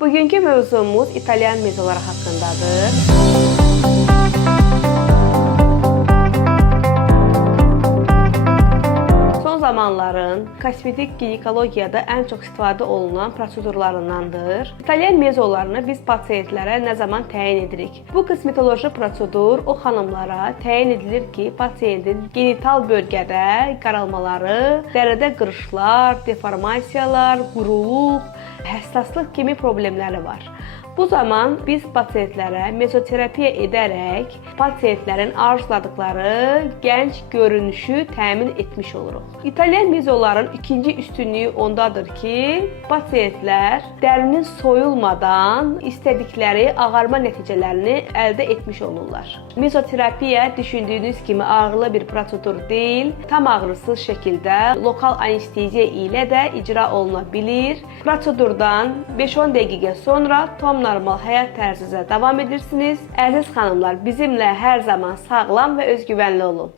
Bugünkü mövzumuz İtalyan mezoları haqqındadır. Son zamanların kosmetik ginekologiyada ən çox istifadə olunan prosedurlarındandır. İtalyan mezolarını biz pasientlərə nə zaman təyin edirik? Bu kosmetoloji prosedur o xanımlara təyin edilir ki, pasientin genital bölgədə qaralmaları, dəridə qırışlar, deformasiyalar, quruluq, həssaslıq kimi problemləri var. Bu zaman biz pasientlərə mezoterapiya edərək pasientlərin arzuladıkları gənc görünüşü təmin etmiş oluruq. İtalyan mezoların ikinci üstünlüyü ondadır ki, pasientlər dərinin soyulmadan istədikləri ağarma nəticələrini əldə etmiş olurlar. Mezoterapiya düşündüyünüz kimi ağırlı bir prosedur deyil, tam ağrısız şəkildə lokal anesteziya ilə də icra oluna bilir. Prosedurdan 5-10 dəqiqə sonra tam normal həyat tərzinizə davam edirsiniz. Əziz xanımlar, bizimlə hər zaman sağlam və özgüvənli olun.